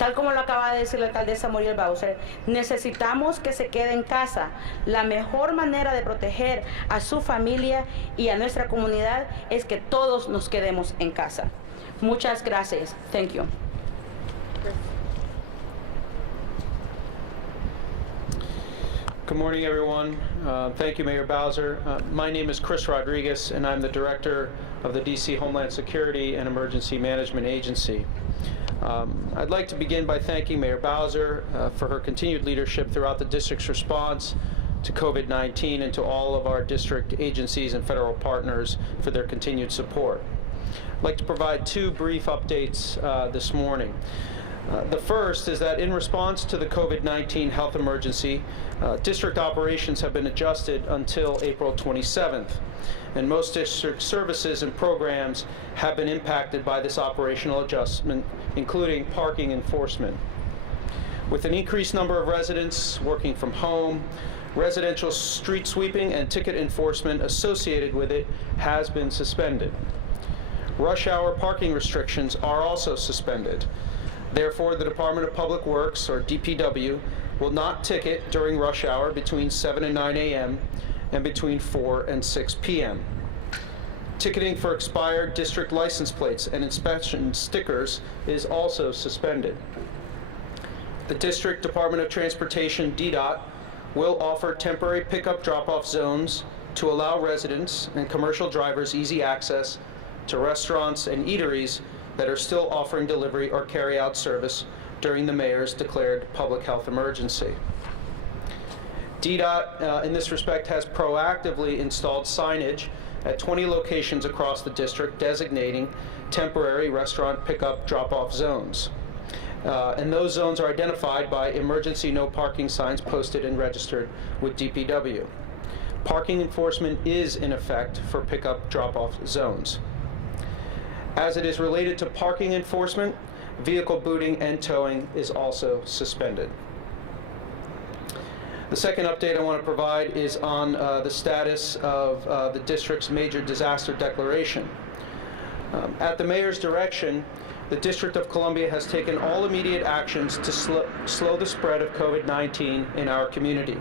Tal como lo acaba de decir la alcaldesa Muriel Bowser, necesitamos que se quede en casa. La mejor manera de proteger a su familia y a nuestra comunidad es que todos nos quedemos en casa. Muchas gracias. Thank you. Good morning, everyone. Thank you, Mayor Bowser. My name is Chris Rodriguez, and I'm the Director of the DC Homeland Security and Emergency Management Agency. I'd like to begin by thanking Mayor Bowser for her continued leadership throughout the district's response to COVID-19 and to all of our district agencies and federal partners for their continued support. I'd like to provide two brief updates this morning. The first is that in response to the COVID-19 health emergency, district operations have been adjusted until April 27th, and most district services and programs have been impacted by this operational adjustment, including parking enforcement. With an increased number of residents working from home, residential street sweeping and ticket enforcement associated with it has been suspended. Rush hour parking restrictions are also suspended. Therefore, the Department of Public Works, or DPW, will not ticket during rush hour between 7 and 9 a.m. and between 4 and 6 p.m. Ticketing for expired district license plates and inspection stickers is also suspended. The District Department of Transportation, DDOT, will offer temporary pickup drop-off zones to allow residents and commercial drivers easy access to restaurants and eateries that are still offering delivery or carry-out service during the mayor's declared public health emergency. DDOT, in this respect, has proactively installed signage at 20 locations across the district designating temporary restaurant pickup drop-off zones. And those zones are identified by emergency no parking signs posted and registered with DPW. Parking enforcement is in effect for pickup drop-off zones. As it is related to parking enforcement, vehicle booting and towing is also suspended. The second update I want to provide is on the status of the district's major disaster declaration. At the mayor's direction, the District of Columbia has taken all immediate actions to slow the spread of COVID-19 in our community.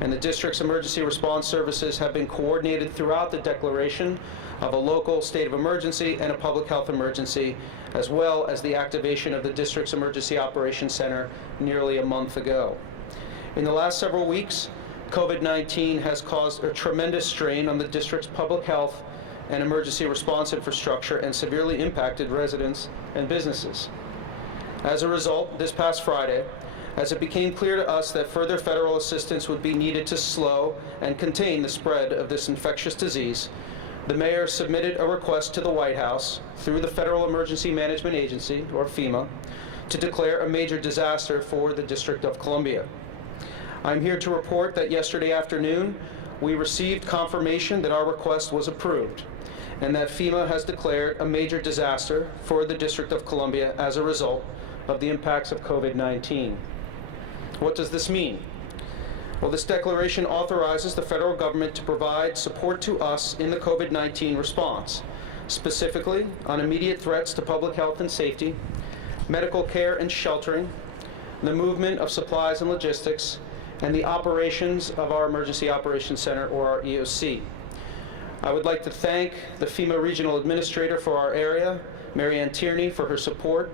And the district's emergency response services have been coordinated throughout the declaration of a local state of emergency and a public health emergency, as well as the activation of the district's Emergency Operations Center nearly a month ago. In the last several weeks, COVID-19 has caused a tremendous strain on the district's public health and emergency response infrastructure and severely impacted residents and businesses. As a result, this past Friday, as it became clear to us that further federal assistance would be needed to slow and contain the spread of this infectious disease, the mayor submitted a request to the White House through the Federal Emergency Management Agency, or FEMA, to declare a major disaster for the District of Columbia. I'm here to report that yesterday afternoon, we received confirmation that our request was approved and that FEMA has declared a major disaster for the District of Columbia as a result of the impacts of COVID-19. What does this mean? Well, this declaration authorizes the federal government to provide support to us in the COVID-19 response, specifically on immediate threats to public health and safety, medical care and sheltering, the movement of supplies and logistics, and the operations of our Emergency Operations Center, or our EOC. I would like to thank the FEMA Regional Administrator for our area, Mary Ann Tierney, for her support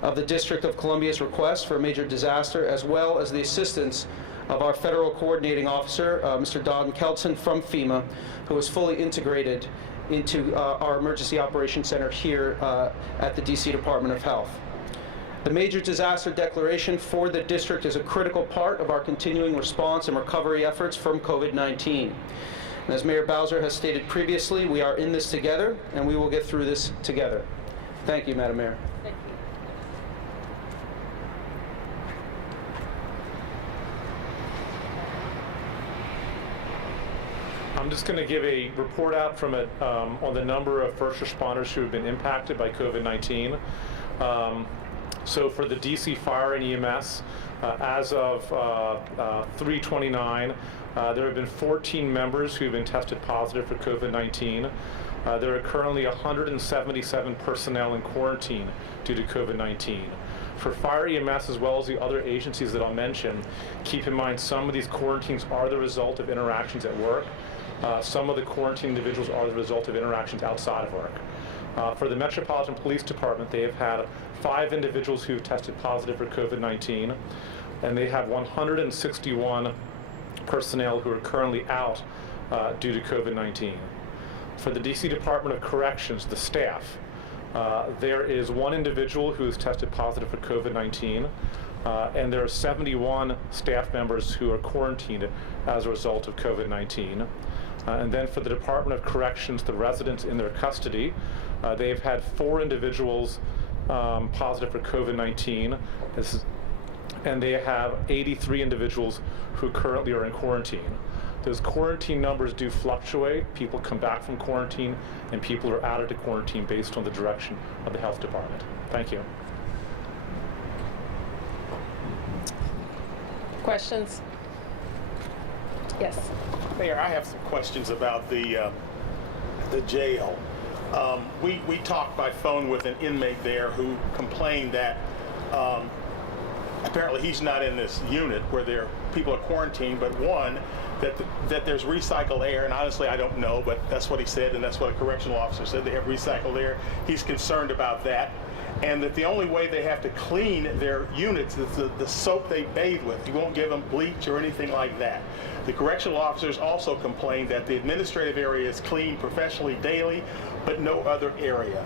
of the District of Columbia's request for a major disaster, as well as the assistance of our Federal Coordinating Officer, Mr. Don Kelton from FEMA, who is fully integrated into our Emergency Operations Center here at the DC Department of Health. The Major Disaster Declaration for the district is a critical part of our continuing response and recovery efforts from COVID-19. And as Mayor Bowser has stated previously, we are in this together, and we will get through this together. Thank you, Madam Mayor. Thank you. I'm just going to give a report out from it on the number of first responders who have been impacted by COVID-19. So for the DC Fire and EMS, as of 3/29, there have been 14 members who have been tested positive for COVID-19. There are currently 177 personnel in quarantine due to COVID-19. For fire EMS as well as the other agencies that I'll mention, keep in mind some of these quarantines are the result of interactions at work. Some of the quarantined individuals are the result of interactions outside of work. For the Metropolitan Police Department, they have had 5 individuals who have tested positive for COVID-19, and they have 161 personnel who are currently out due to COVID-19. For the DC Department of Corrections, the staff, there is 1 individual who has tested positive for COVID-19, and there are 71 staff members who are quarantined as a result of COVID-19. And then for the Department of Corrections, the residents in their custody, they've had 4 individuals positive for COVID-19, and they have 83 individuals who currently are in quarantine. Those quarantine numbers do fluctuate. People come back from quarantine, and people are added to quarantine based on the direction of the health department. Thank you. Questions? Yes. Mayor, I have some questions about the jail. We talked by phone with an inmate there who complained that apparently he's not in this unit where people are quarantined, but one, that there's recycled air, and honestly I don't know, but that's what he said, and that's what a correctional officer said, they have recycled air. He's concerned about that, and that the only way they have to clean their units is the soap they bathe with. You won't give them bleach or anything like that. The correctional officers also complained that the administrative area is cleaned professionally daily, but no other area.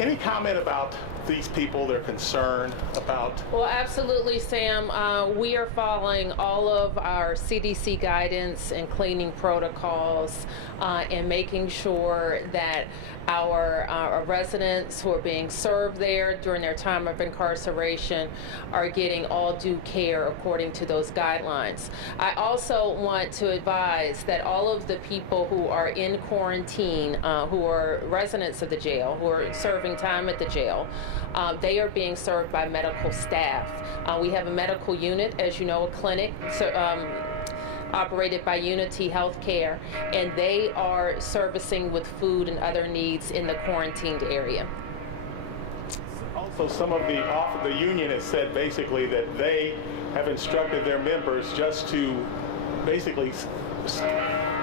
Any comment about these people, their concern about? Well, absolutely, Sam. We are following all of our CDC guidance and cleaning protocols and making sure that our residents who are being served there during their time of incarceration are getting all due care according to those guidelines. I also want to advise that all of the people who are in quarantine, who are residents of the jail, who are serving time at the jail, they are being served by medical staff. We have a medical unit, as you know, a clinic operated by Unity Healthcare, and they are servicing with food and other needs in the quarantined area. Also, some of the union has said basically that they have instructed their members just to basically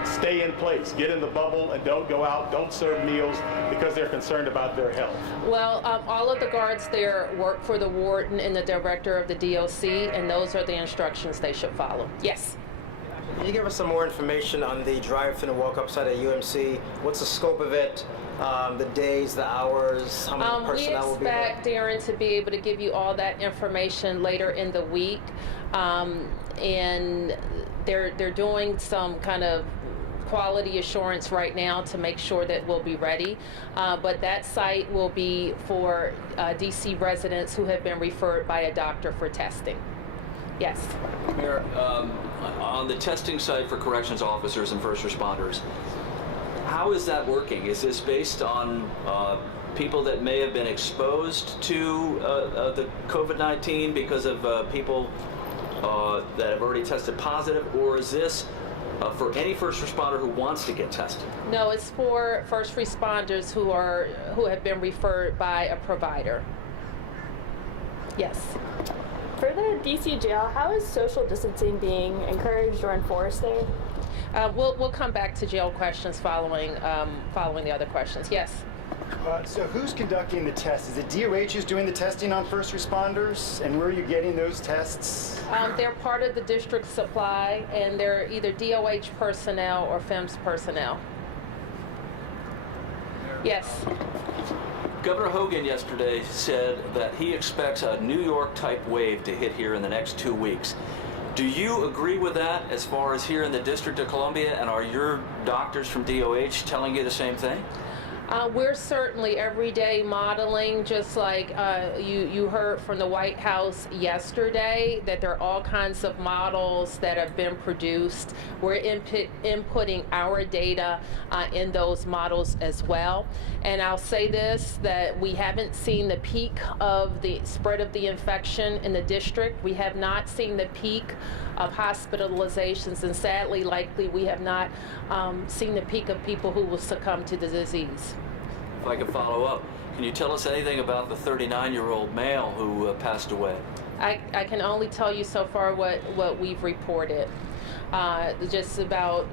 stay in place, get in the bubble, and don't go out, don't serve meals, because they're concerned about their health. Well, all of the guards there work for the warden and the director of the DOC, and those are the instructions they should follow. Yes? Can you give us some more information on the drive-thru and walk-up side at UMC? What's the scope of it, the days, the hours, how many personnel will be there? We expect Darren to be able to give you all that information later in the week, and they're doing some kind of quality assurance right now to make sure that we'll be ready. But that site will be for DC residents who have been referred by a doctor for testing. Yes. Mayor, on the testing site for corrections officers and first responders, how is that working? Is this based on people that may have been exposed to the COVID-19 because of people that have already tested positive, or is this for any first responder who wants to get tested? No, it's for first responders who have been referred by a provider. Yes. For the DC jail, how is social distancing being encouraged or enforced there? We'll come back to jail questions following the other questions. Yes. So who's conducting the tests? Is it DOH who's doing the testing on first responders? And where are you getting those tests? They're part of the district supply, and they're either DOH personnel or FEMS personnel. Yes. Governor Hogan yesterday said that he expects a New York-type wave to hit here in the next 2 weeks. Do you agree with that as far as here in the District of Columbia, and are your doctors from DOH telling you the same thing? We're certainly every day modeling, just like you heard from the White House yesterday, that there are all kinds of models that have been produced. We're inputting our data in those models as well. And I'll say this, that we haven't seen the peak of the spread of the infection in the district. We have not seen the peak of hospitalizations, and sadly, likely, we have not seen the peak of people who will succumb to the disease. If I could follow up, Can you tell us anything about the 39-year-old male who passed away? I can only tell you so far what we've reported. Just about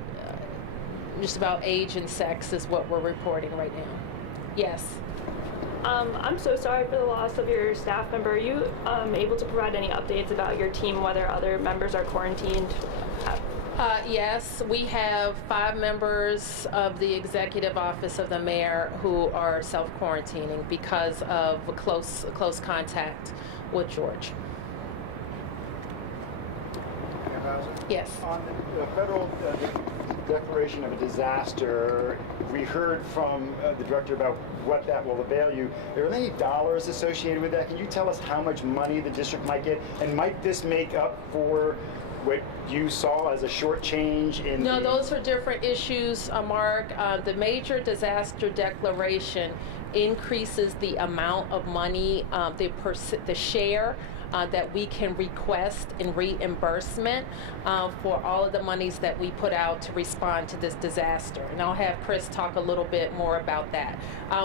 age and sex is what we're reporting right now. Yes. I'm so sorry for the loss of your staff member. Are you able to provide any updates about your team, whether other members are quarantined? Yes, we have 5 members of the executive office of the mayor who are self-quarantining because of close contact with George. Yes. On the federal declaration of a disaster, we heard from the director about what that will avail you. Are there any dollars associated with that? Can you tell us how much money the district might get? And might this make up for what you saw as a short change in No, those are different issues, Mark. The major disaster declaration increases the amount of money, the share that we can request in reimbursement for all of the monies that we put out to respond to this disaster. And I'll have Chris talk a little bit more about that.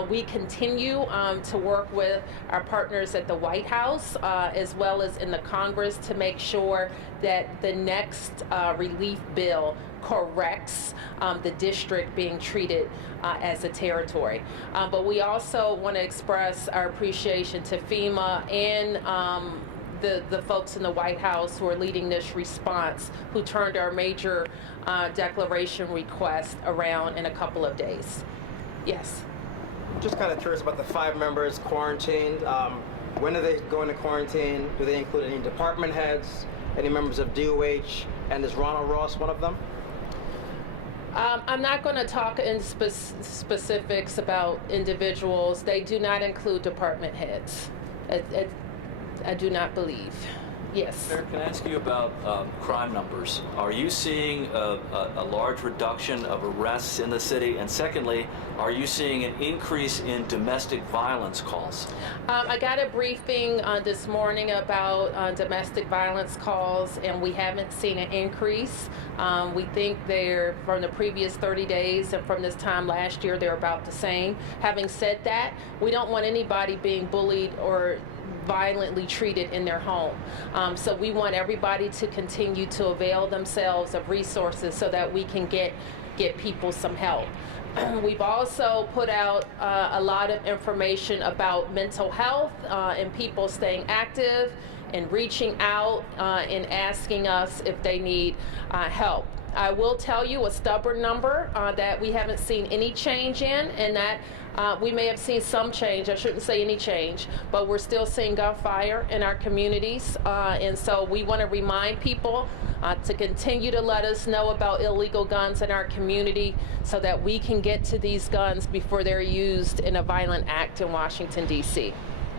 We continue to work with our partners at the White House as well as in the Congress to make sure that the next relief bill corrects the district being treated as a territory. But we also want to express our appreciation to FEMA and the folks in the White House who are leading this response, who turned our major declaration request around in a couple of days. Yes. Just kind of curious about the 5 members quarantined. When are they going to quarantine? Do they include any department heads, any members of DOH, and is Ronald Ross one of them? I'm not going to talk in specifics about individuals. They do not include department heads. I do not believe. Yes. Mayor, can I ask you about crime numbers? Are you seeing a large reduction of arrests in the city? And secondly, are you seeing an increase in domestic violence calls? I got a briefing this morning about domestic violence calls, and we haven't seen an increase. We think they're, from the previous 30 days and from this time last year, they're about the same. Having said that, we don't want anybody being bullied or violently treated in their home. So we want everybody to continue to avail themselves of resources so that we can get people some help. We've also put out a lot of information about mental health and people staying active and reaching out and asking us if they need help. I will tell you a stubborn number that we haven't seen any change in, and that we may have seen some change. I shouldn't say any change, but we're still seeing gunfire in our communities, and so we want to remind people to continue to let us know about illegal guns in our community so that we can get to these guns before they're used in a violent act in Washington, D.C.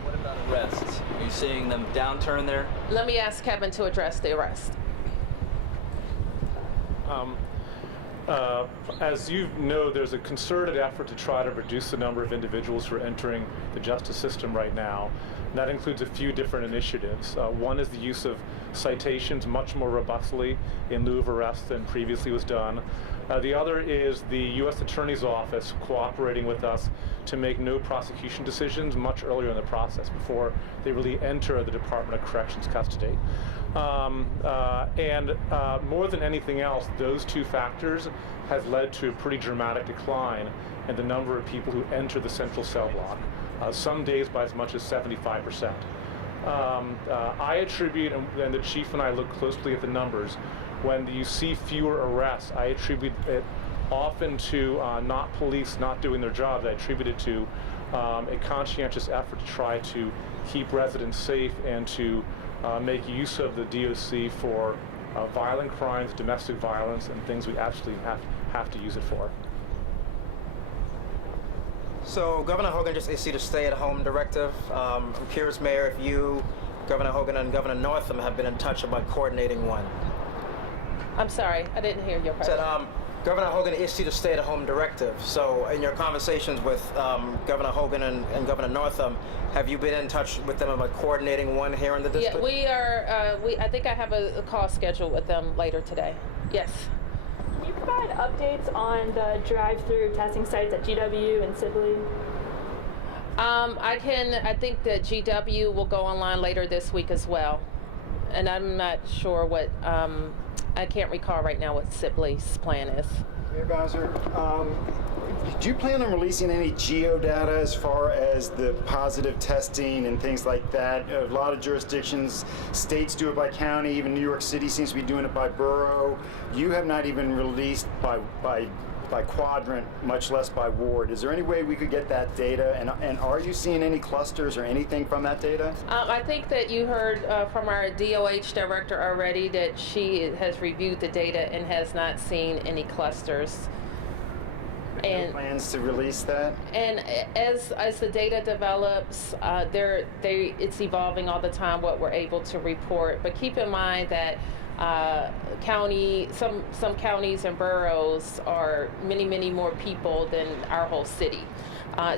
What about arrests? Are you seeing them downturn there? Let me ask Kevin to address the arrest. As you know, there's a concerted effort to try to reduce the number of individuals who are entering the justice system right now. And that includes a few different initiatives. One is the use of citations much more robustly in lieu of arrest than previously was done. The other is the U.S. Attorney's Office cooperating with us to make no prosecution decisions much earlier in the process before they really enter the Department of Corrections custody. And more than anything else, those two factors has led to a pretty dramatic decline in the number of people who enter the central cell block, some days by as much as 75%. I attribute, and the chief and I look closely at the numbers, when you see fewer arrests, I attribute it often to not police not doing their jobs. I attribute it to a conscientious effort to try to keep residents safe and to make use of the DOC for violent crimes, domestic violence, and things we absolutely have to use it for. So Governor Hogan just issued a stay-at-home directive. I'm curious, Mayor, if you, Governor Hogan, and Governor Northam have been in touch about coordinating one. I'm sorry, I didn't hear your question. Said, Governor Hogan issued a stay-at-home directive. So in your conversations with Governor Hogan and Governor Northam, have you been in touch with them about coordinating one here in the district? Yeah, we are. I think I have a call scheduled with them later today. Yes. Can you provide updates on the drive-through testing sites at GW and Sibley? I think that GW will go online later this week as well. And I'm not sure what, I can't recall right now what Sibley's plan is. Mayor Bowser, do you plan on releasing any geodata as far as the positive testing and things like that? A lot of jurisdictions, states do it by county, even New York City seems to be doing it by borough. You have not even released by quadrant, much less by ward. Is there any way we could get that data? And are you seeing any clusters or anything from that data? I think that you heard from our DOH director already that she has reviewed the data and has not seen any clusters. No plans to release that? And as the data develops, it's evolving all the time what we're able to report. But keep in mind that some counties and boroughs are many more people than our whole city.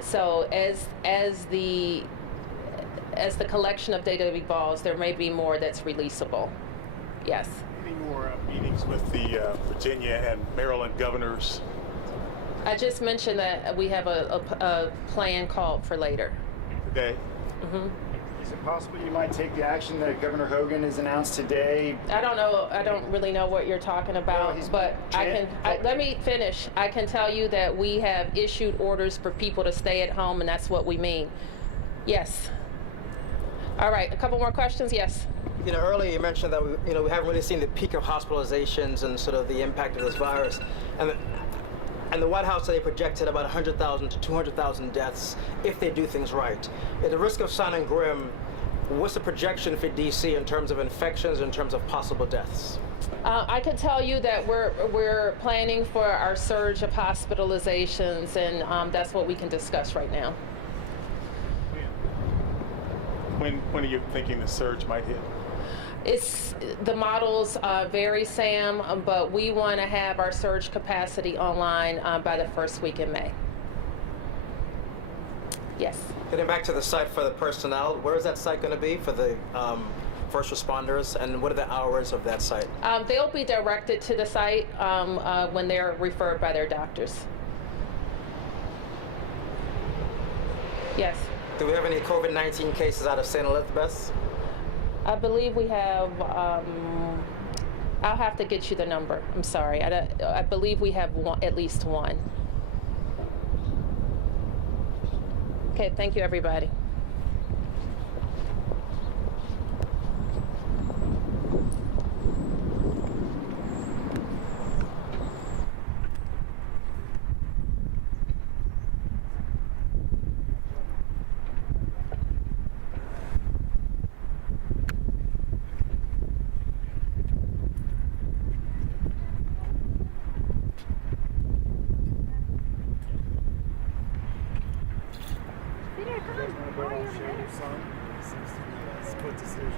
So as the collection of data evolves, there may be more that's releasable. Yes. Any more meetings with the Virginia and Maryland governors? I just mentioned that we have a plan called for later. Today? Mm-hmm. Is it possible you might take the action that Governor Hogan has announced today? I don't know. I don't really know what you're talking about, but let me finish. I can tell you that we have issued orders for people to stay at home, and that's what we mean. Yes. All right. A couple more questions. Yes. Earlier you mentioned that we haven't really seen the peak of hospitalizations and sort of the impact of this virus, and the White House, they projected about 100,000 to 200,000 deaths if they do things right. At the risk of sounding grim, what's the projection for DC in terms of infections, in terms of possible deaths? I can tell you that we're planning for our surge of hospitalizations, and that's what we can discuss right now. When are you thinking the surge might hit? The models vary, Sam, but we want to have our surge capacity online by the first week in May. Yes. Getting back to the site for the personnel, where is that site going to be for the first responders, and what are the hours of that site? They'll be directed to the site when they're referred by their doctors. Yes. Do we have any COVID-19 cases out of St. Elizabeth's? I believe we have, I'll have to get you the number. I'm sorry. I believe we have at least one. Okay, thank you, everybody. Split decision.